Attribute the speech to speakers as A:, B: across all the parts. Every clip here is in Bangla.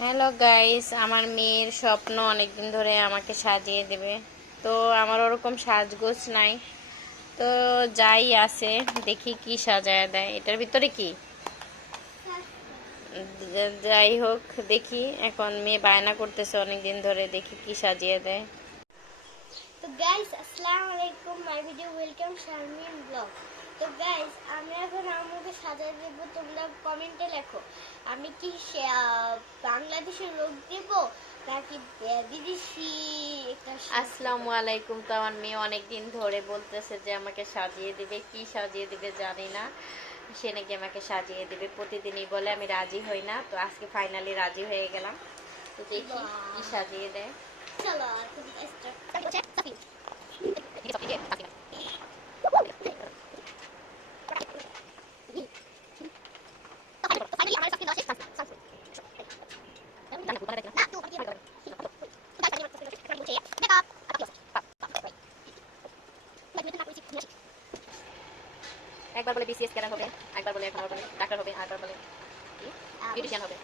A: হ্যালো গাইস আমার মেয়ের স্বপ্ন অনেকদিন ধরে আমাকে সাজিয়ে দেবে। তো আমার ওরকম সাজগোজ নাই। তো যাই আছে, দেখি কি সাজায় দেয়। এটার ভিতরে কি? যাই হোক, দেখি। এখন মেয়ে বায়না করতেছে অনেকদিন ধরে, দেখি কি সাজিয়ে দেয়।
B: তো গাইস আসসালামু আলাইকুম। My video welcome Sharmin blog তো গাইস আমি এখন আমাকে সাজাই দেবো, তোমরা কমেন্টে লেখো। আমি কি সে- বাংলাদেশের লোক দেব নাকি বিদেশি
A: আসসালামু আলাইকুম তো আমার মেয়ে অনেকদিন ধরে বলতেছে যে আমাকে সাজিয়ে দিবে। কি সাজিয়ে দিবে জানি না। সে নাকি আমাকে সাজিয়ে দিবে। প্রতিদিনই বলে আমি রাজি হই না। তো আজকে ফাইনালি রাজি হয়ে গেলাম। তো দেখি কি সাজিয়ে দেয়।
B: চলো এখন স্টার্ট
A: একবার বলে বিসিএস ক্যাডার হবে? একবার বলে এখন ডাক্তার হবে আরেকবার বলে বিউটিশিয়ান হবে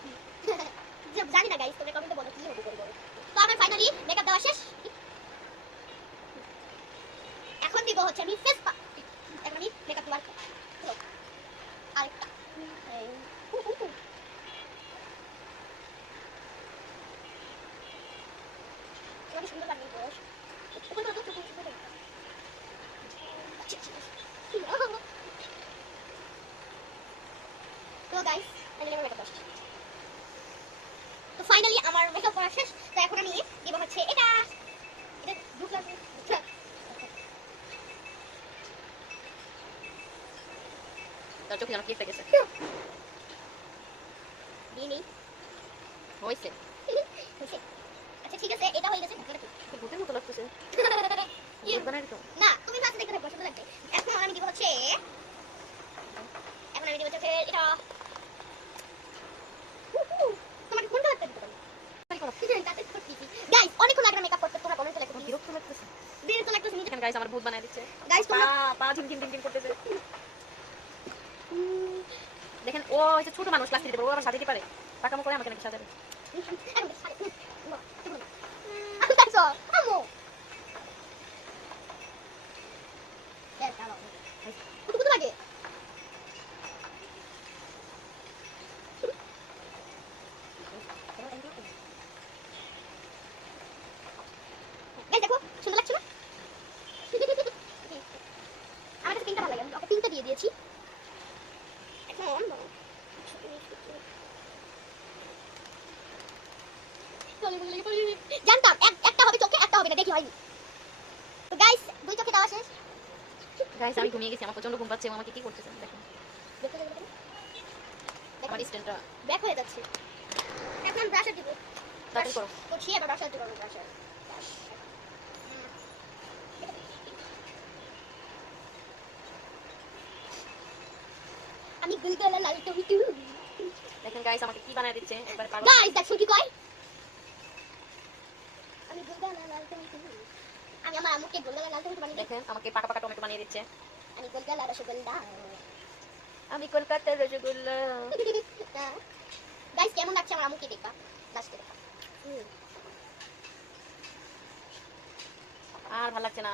B: জানি না গাইস তোমরা কমেন্টে বলো কি হবে বলো তো আমার ফাইনালি মেকআপ দেওয়া শেষ এখন দিব হচ্ছে আমি ফেস পা এখন আমি মেকআপ দেওয়ার আরেকটা এই, হু, হু, হু। আমাকে সুন্দর লাগবে বস উপর উপর উপর উপর তো গাইস ফাইনালি আমার মেকআপ শেষ। তো ফাইনালি আমার মেকআপ করা শেষ তো এখন আমি দিব হচ্ছে এটা। আচ্ছা।
A: চোখে যেন কি গেছে।
B: দিয়ে নেই
A: হয়েছে।
B: হয়েছে। আচ্ছা ঠিক আছে এটা হয়ে গেছে।
A: ভূতের মতো লাগতেছে।
B: না তুমি ফার্স্ট দেখতে থাকো সুন্দর লাগবে এখন আমি দিব হচ্ছে এখন আমি দিব হচ্ছে এটা উহু, তোমাকে কোনটা হাতটা দিতে পারি তাতে করতেছি গাইস অনেকক্ষণ লাগে মেকআপ করতে তোমরা কমেন্টে লেখো
A: বিরক্ত লাগতেছে
B: বিরক্ত লাগতেছে নিজে
A: এখানে গাইস আমার ভূত বানাই দিচ্ছে
B: গাইস তোমরা
A: পা ঝিম ঝিম ঝিম ঝিম করতেছে। দেখেন ও হচ্ছে ছোট মানুষ ক্লাস দিতে পারে ও আবার সাজাতে পারে? পাকামো করে আমাকে নাকি সাজাবে?
B: আমো কুতু কুতু লাগে এই দেখো সুন্দর লাগছে না আমার কাছে পিঙ্কটা ভালো লাগে আমি ওকে পিঙ্কটা দিয়ে দিয়েছি এখন জানতাম এক একটা হবে চোখে একটা হবে না দেখি হয়নি তো গাইস দুই চোখে দেওয়া শেষ।
A: গাইস আমি ঘুমিয়ে গেছি আমার প্রচণ্ড ঘুম পাচ্ছে আমাকে কি করতেছেন? দেখেন।
B: দেখো দেখো দেখো।
A: আমার স্ট্যান্ডটা
B: ব্যাক হয়ে যাচ্ছে। এখন আমি ব্রাশার দিব
A: তাড়াতাড়ি করো।
B: তো সে এবার ব্রাশার দিব ব্রাশার আমি গুলগালা লাল টমেটো
A: দেখেন গাইস আমাকে কি বানায় দিচ্ছে? একবার
B: গাইস দেখছ কি কয়। আমি গুলগালা লাল টমেটো আমি আমার আম্মুকে গুলগালা লাল টমেটো বানিয়ে
A: দেখেন আমাকে পাকা পাকা টমেটো বানিয়ে দিচ্ছে।
B: আমি গুলগালা রসগোল্লা।
A: আমি কলকাতার রসগোল্লা।
B: গাইস কেমন লাগছে আমার আম্মুকে দেখবা? লাস্টে দেখা
A: আর ভালো লাগছে না?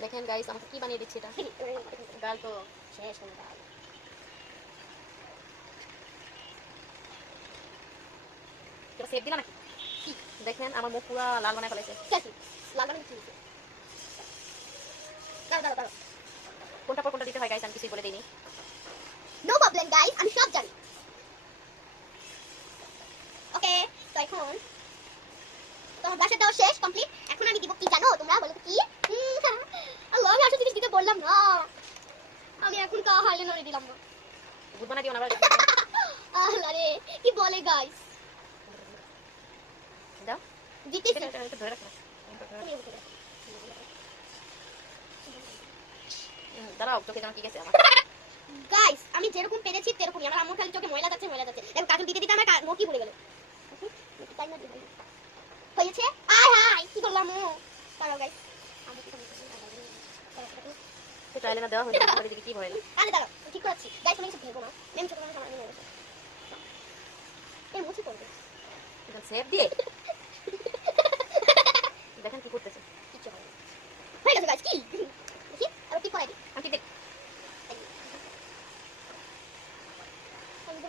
A: দেখেন গাইস আমাকে কি বানিয়ে দিচ্ছে এটা? তো।
B: শেষ হয়ে গেল
A: দিলা নাকি? দেখেন আমার মুখ পুরো লাল বানায় ফেলেছে
B: লাল বানিয়ে
A: কোনটা পর কোনটা দিতে হয় গাইস আমি কিছুই বলে দিইনি।
B: নো প্রবলেম গাইস আমি সব জানি। ওকে তো এখন তোমার বাসা দেওয়া শেষ কমপ্লিট এখন আমি দিব কি জানো? তোমরা বলো কি? আল্লাহ আমি আসল জিনিস দিতে বললাম না। আমি এখন কা হাইলে নড়ে দিলাম না।
A: বানাই দিও না।
B: আল্লাহ রে কি বলে গাইস
A: দাও
B: দিতেছি তুমি
A: দাঁড়াও চোখে যেন কি গেছে আমার
B: গাইস আমি যেরকম পেরেছি তেরকমই। আমার আম্মুর খালি চোখে ময়লা যাচ্ছে ময়লা যাচ্ছে। দেখো কাজল দিতে দিতে আমার কা- নখই পড়ে গেল? হয়েছে? আয় হায়! কি করলাম ও? দাঁড়াও গাইস
A: না দেওয়া হয়েছে দিকে কি ভয়
B: আরে দাঁড়াও ঠিক করাচ্ছি। গাইস আমি কিছু ভেবো না। মেম ছোট মানুষ আমার মুছে করবে
A: সেভ দিয়ে দেখেন কি করতেছে
B: কিচ্ছু হবে না। হয়ে গেছে গাইস কি দেখি আবার টিপ করাই দিই
A: আমি দেখ
B: আমি তো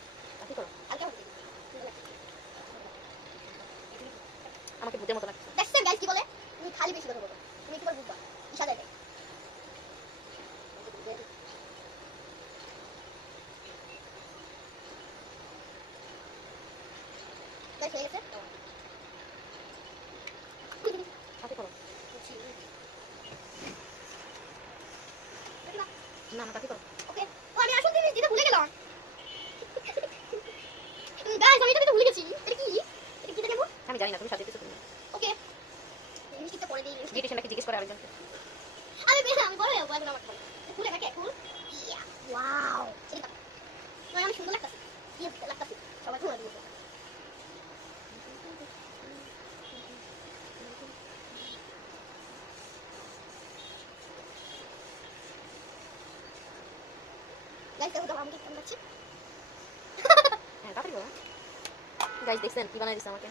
A: আমাকে ভূতের মতো লাগছে।
B: দেখছেন কি বলে? তুমি খালি বেশি কথা বলো। তুমি কি করে বুঝবা ইশারা দেয়। হয়ে
A: না না, তাতে করো
B: ওকে আমি আসল জিনিস দিতে ভুলে গেলাম গাইস আমি এটা দিতে ভুলে গেছি এটা কি এটা কি দেবো
A: আমি জানি না তুমি সাজিয়েছো তুমি
B: ওকে। লিপস্টিকটা পরে দিই লিপস্টিক
A: বিউটিশিয়ানকে জিজ্ঞেস করে আরেকজনকে
B: আমি বেশ আমি বড় হয়ে যাব আমার খুলে থাকে ফুল ওয়াও। এটা মানে আমি সুন্দর লাগতাছে। কি লাগতাছে। সবাই ঘুরে দিয়েছে। গাইস দেখো তো আমাকে কেমন লাগছে?
A: হ্যাঁ তাড়াতাড়ি করো গাইস দেখছেন? কি বানাই দিছে আমাকে?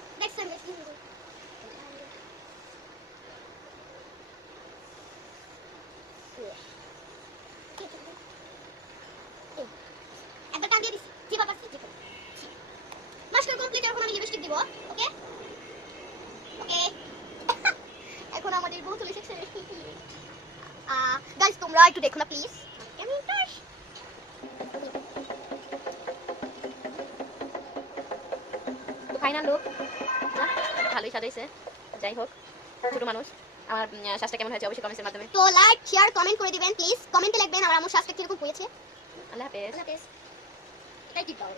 B: এখন আমি লিপস্টিক দিব, ওকে? ওকে? এখন আমাদের গাইস তোমরা একটু দেখো না প্লিজ কেমন টাস
A: তো ভালোই সাজাইছে। যাই হোক ছোট মানুষ। আমার শ্বাসটা কেমন হয়েছে অবশ্যই কমেন্টের মাধ্যমে।
B: তো লাইক শেয়ার কমেন্ট করে দিবেন প্লিজ কমেন্টে লিখবেন আমার আমার শ্বাসটা কীরকম হয়েছে।
A: আল্লাহ হাফেজ।
B: আল্লাহ হাফেজ। এটাই টিপ দাও